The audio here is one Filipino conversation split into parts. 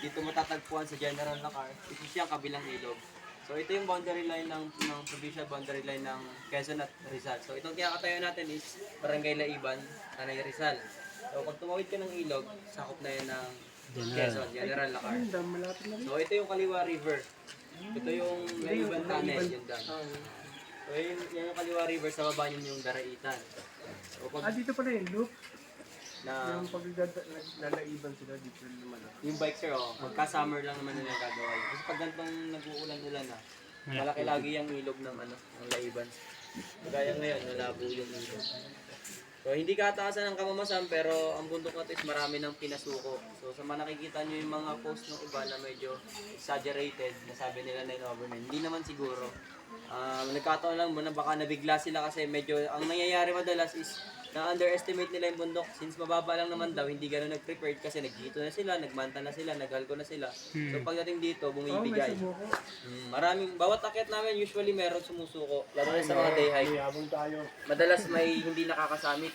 dito matatagpuan sa General na car. Ito siya ang kabilang ilog. So ito yung boundary line ng provincial boundary line ng Quezon at Rizal. So itong kinakatayo natin is Barangay Laiban, Tanay Rizal. So pag tumawid ka ng ilog, sakop na yan ng Quezon, General Lacar. So ito yung Kaliwa River. Ito yung Laiban Tunnel, yung dam. So yan yung Kaliwa River, sa baba yun yung Daraitan. So, Dito pala yung loop. na Yung pag lalaiban sila dito naman. yung bike sir, magka-summer lang naman nila gagawa yun. Kasi pag ganitong nag-uulan-ulan na, malaki lagi yung ilog ng ng Laiban. Kaya ngayon, nalabo yung ilog. So hindi kataasan ng Kamamasan, pero ang bundok natin is marami ng pinasuko. So sa mga nakikita nyo yung mga post ng iba na medyo exaggerated, na sabi nila na government, hindi naman siguro. Nagkataon lang na baka nabigla sila kasi medyo, ang nangyayari madalas is na-underestimate nila yung bundok. Since mababa lang naman daw, hindi gano'n nag-prepared kasi nagdito na sila, nagmanta na sila, naghalko na sila. So pagdating dito, bumibigay. Maraming, bawat akyat namin usually meron sumusuko, lalo na sa mga day hike. Madalas may hindi nakakasamit.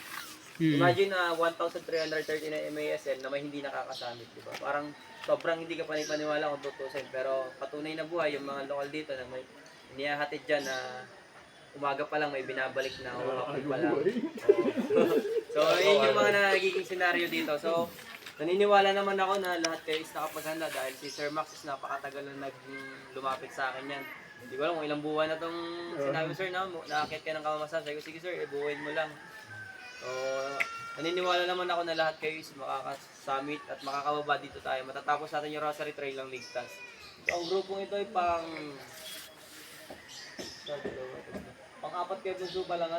Imagine na 1,339 MASL na may hindi nakakasamit, di ba? Parang sobrang hindi ka panipaniwala kung tutusin. Pero patunay na buhay yung mga lokal dito na may inihahatid dyan na umaga pa lang may binabalik na umakapit pa lang. So, yun yung mga nagiging senaryo dito. So, naniniwala naman ako na lahat kayo is nakapaghanda dahil si Sir Max is napakatagal na lumapit sa akin yan. Hindi ko alam kung ilang buwan na itong sinabi, sir, na nakakit ka ng Kamamasan. Sabi ko, sige sir, ibuhin mo lang. So, naniniwala naman ako na lahat kayo is makakasummit at makakababa dito tayo. Matatapos natin yung Rosary Trail ng Ligtas. So, ang grupong ito ay pang-apat kayo bunso pa lang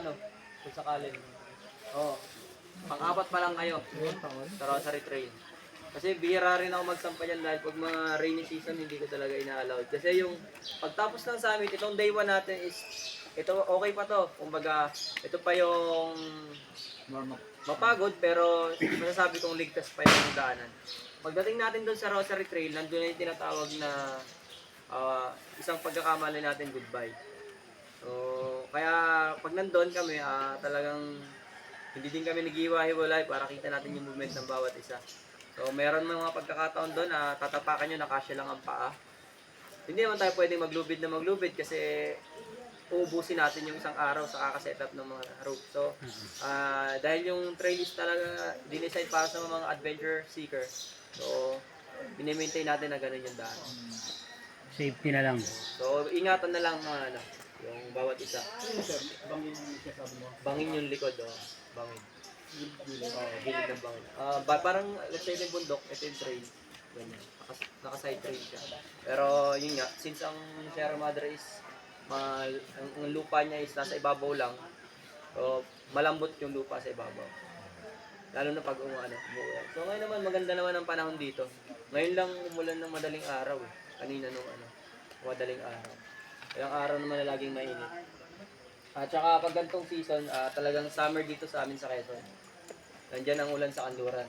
kung sakalin. Pang-apat pa lang kayo sa Rosary Trail. Kasi bihira rin ako magsampa dyan dahil pag mga rainy season hindi ko talaga ina-allowed. Kasi yung pagtapos ng summit, itong day 1 natin is, ito okay pa to. Kumbaga, ito pa yung mapagod pero masasabi kong ligtas pa yung daanan. Pagdating natin doon sa Rosary Trail, nandun na yung tinatawag na isang pagkakamali natin goodbye. So, kaya pag nandun kami, talagang hindi din kami nag-iwa-hiwalay para kita natin yung movement ng bawat isa. So, meron mga pagkakataon doon na tatapakan nyo na kasya lang ang paa. Hindi naman tayo pwedeng maglubid na maglubid kasi uubusin natin yung isang araw sa kaka-setup ng mga rope. So, dahil yung trail is talaga dinesign para sa mga adventure seeker. So, bine-maintain natin na ganun yung daan. Safety na lang. So, ingatan na lang mga yung bawat isa. Bangin yung likod, bangin. Gilid ng bangin. Parang, let's say yung bundok, ito yung trail. Ganyan. Naka-side trail siya. Pero, yun nga, since ang Sierra Madre is, ang lupa niya is nasa ibabaw lang, so, malambot yung lupa sa ibabaw. Lalo na pag umuulan. So, ngayon naman, maganda naman ang panahon dito. Ngayon lang umulan ng madaling araw. Kanina nung madaling araw. Ilang araw naman na laging mainit. At saka pag gantong season, talagang summer dito sa amin sa Quezon. Nandyan ang ulan sa kanluran.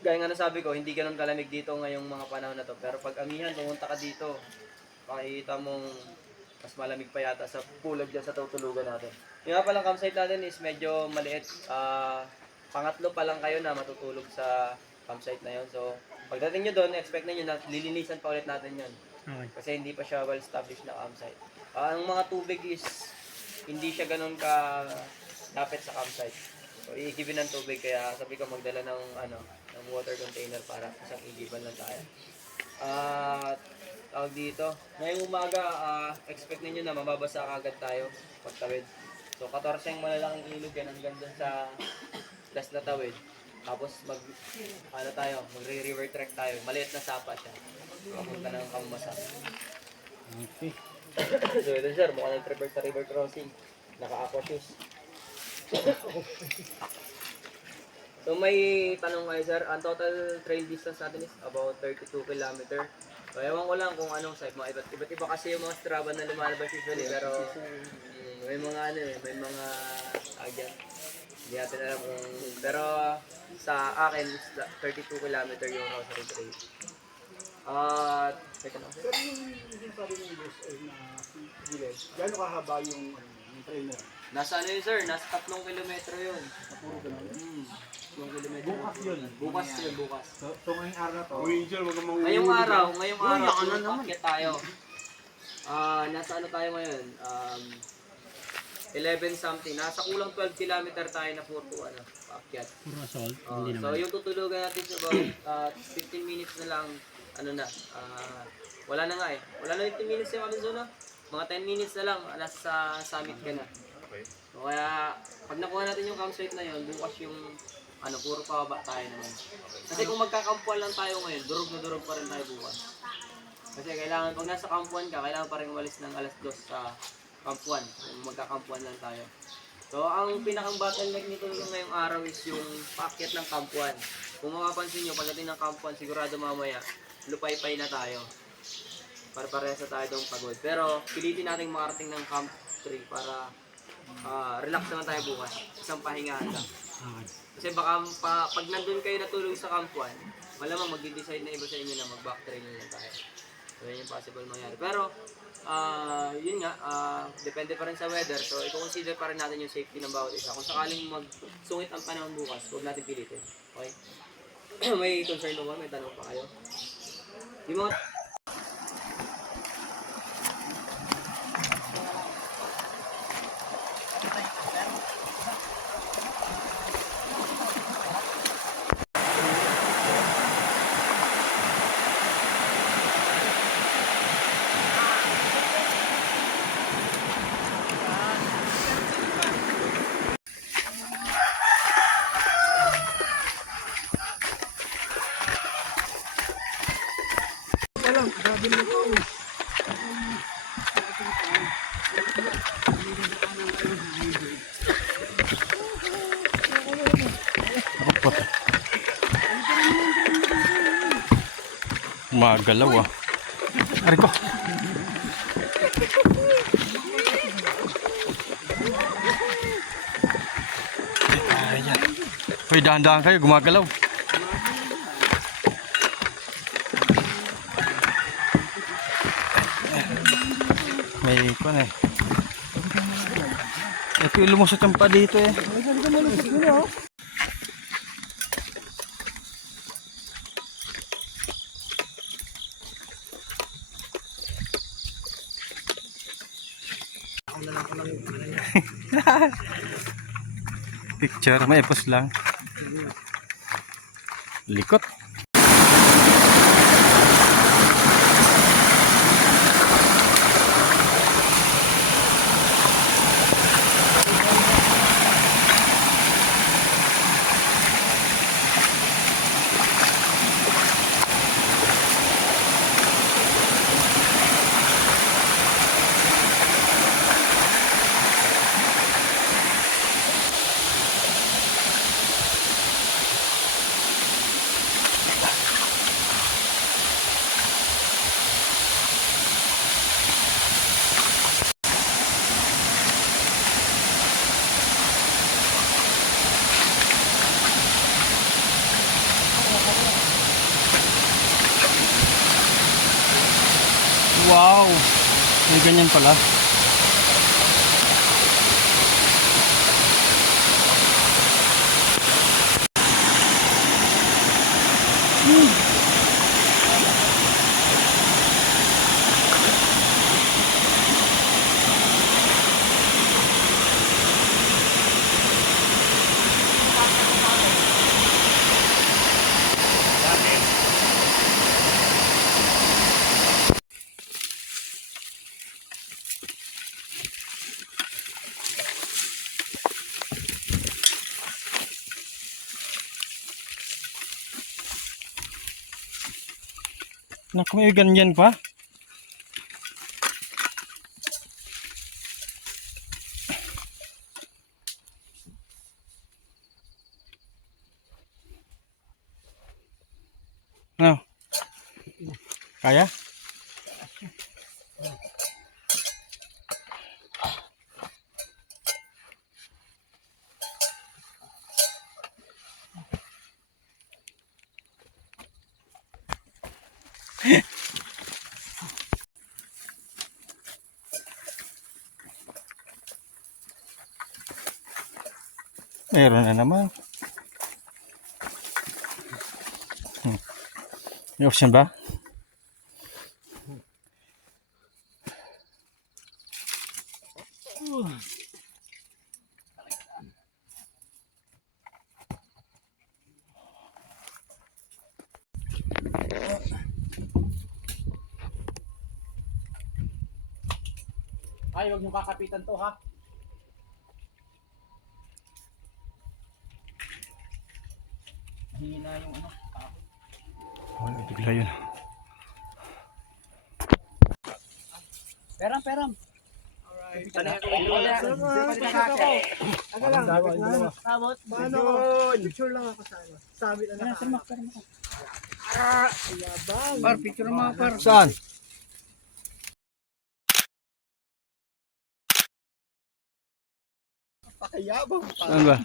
Gaya nga nasabi ko, hindi ganun kalamig dito ngayong mga panahon na to. Pero pag amihan, pumunta ka dito, makikita mong mas malamig pa yata sa pulag dyan sa tutulugan natin. Yung nga palang campsite natin is medyo maliit. Pangatlo pa lang kayo na matutulog sa campsite na yon. So, pagdating nyo doon, expect na nyo na lilinisan pa ulit natin yon. Okay. Kasi hindi pa siya well-established na campsite. Ang mga tubig is hindi siya ganun ka lapit sa campsite. So, iigibin ng tubig kaya sabi ko magdala ng ng water container para isang igiban lang tayo. Tawag dito, ngayong umaga, expect niyo na mababasa agad tayo pagtawid. So, 14 yung malalaking ilog yan hanggang dun sa last na tawid. Tapos magre-river trek tayo. Maliit na sapa siya. Papunta ng Kamamasan. Okay. So ito sir, mukhang nag-prepare sa river crossing. Naka-aqua shoes. So may tanong kayo sir, ang total trail distance natin is about 32 km. So ewan ko lang kung anong site mo. Iba't iba kasi yung mga Strava na lumalabas usually. Pero may mga may mga agyan. Hindi natin alam kung, pero sa akin is 32 km yung Rosary Trail. Pero yung sabi ng Diyos ay na gilid, gano'n kahaba yung trail na yun? Nasa yun sir? Nasa 3 kilometro yun. Napuro ka na yun? kilometro. Bukas yun. Bukas yun, bukas. So ngayong araw na to. Ngayong araw, paakyat tayo. Nasa ano tayo ngayon? 11 something. Nasa kulang 12 kilometer tayo na puro paakyat. Puro assault. Oh, Hindi so naman. yung tutulugan natin sa about 15 minutes na lang, wala na nga eh. Wala na 15 minutes yung Amazon. Mga 10 minutes na lang, nasa summit ka na. Okay. So, kaya, pag nakuha natin yung campsite na yun, bukas yung, puro pababa tayo naman. Kasi kung magkakampuan lang tayo ngayon, durog na durog pa rin tayo bukas. Kasi kailangan, pag nasa kampuan ka, kailangan pa rin umalis ng alas 2 sa kampuan, kung magkakampuan lang tayo. So, ang pinakang bottleneck nito ngayong araw is yung paakyat ng kampuan. Kung mapapansin nyo, pagdating ng kampuan, sigurado mamaya, lupay-pay na tayo. Para parehas tayo doon pagod. Pero, pilitin natin makarating ng Camp 3 para relax naman tayo bukas. Isang pahingahan lang. Okay. Kasi baka pag nandun kayo natulog sa kampuan, malamang mag-decide na iba sa inyo na mag-backtraining lang tayo. So, yun yung possible mangyari. Pero, yun nga, depende pa rin sa weather. So, i-consider pa rin natin yung safety ng bawat isa. Kung sakaling magsungit ang panahon bukas, huwag natin pilitin. Okay? May concern mo ba? May tanong pa kayo? Yung mga... Magalaw ah. Ari ko. Ayan. Hoy, dahan-dahan kayo, gumagalaw. May ikon eh. Ito yung lumusot yung pa dito eh. Picture, may epos lang. Likot. Wow! May ganyan pala. Naku, may ganyan pa. Ano? Kaya? Meron na naman. May option ba? Ay, huwag niyong kakapitan to ha. Hina yung ano. Oh, bigla yun. Peram. Paano ako? Picture lang ako sa ano. Sabi na naka. Par, picture ng mga par. Saan? Pakayabang pa. Saan ba?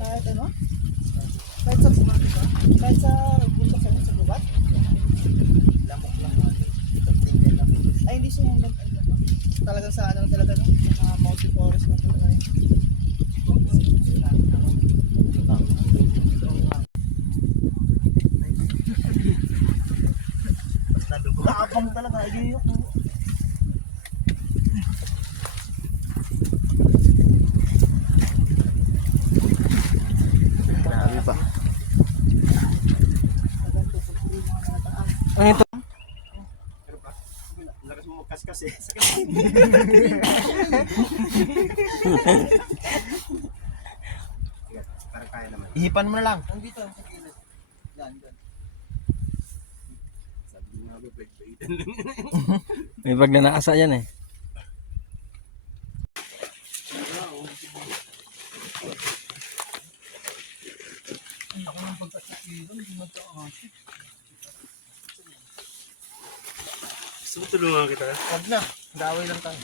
Kahit ano? Kahit sa buwan ka? Kahit sa punta sa buwan? Lamok lang natin. Ay, hindi siya yung talagang sa ano talaga no? Mga mountain forest na talaga yun. Tapang talaga, ayun. Grabe pa. Ano ito? Lakas mo magkaskas eh. Parang kaya naman. Ihipan mo na lang. Nandito sa gilid. Yan. Sabi nga ba, bait-baitan lang. May bag na nakasa yan eh. Gusto mo tulungan kita? Huwag na. Gawin lang tayo.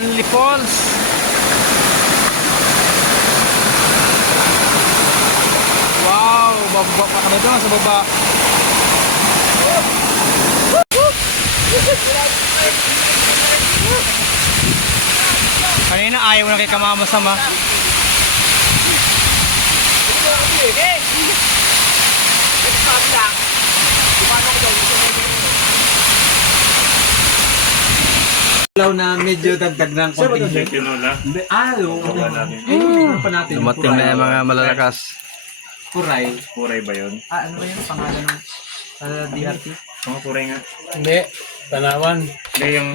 Anli Falls. Wow, bababa pa kami doon sa baba. Kanina ayaw na kay kamama sama. Ilaw na medyo dagdag ng konting. Tinola. Oo. Pa natin. Dumating na yung mga malalakas. Kuray. Kuray ba yun? Ano ba yung pangalan ng DRT? Mga kuray nga. Hindi. Tanawan. Hindi yung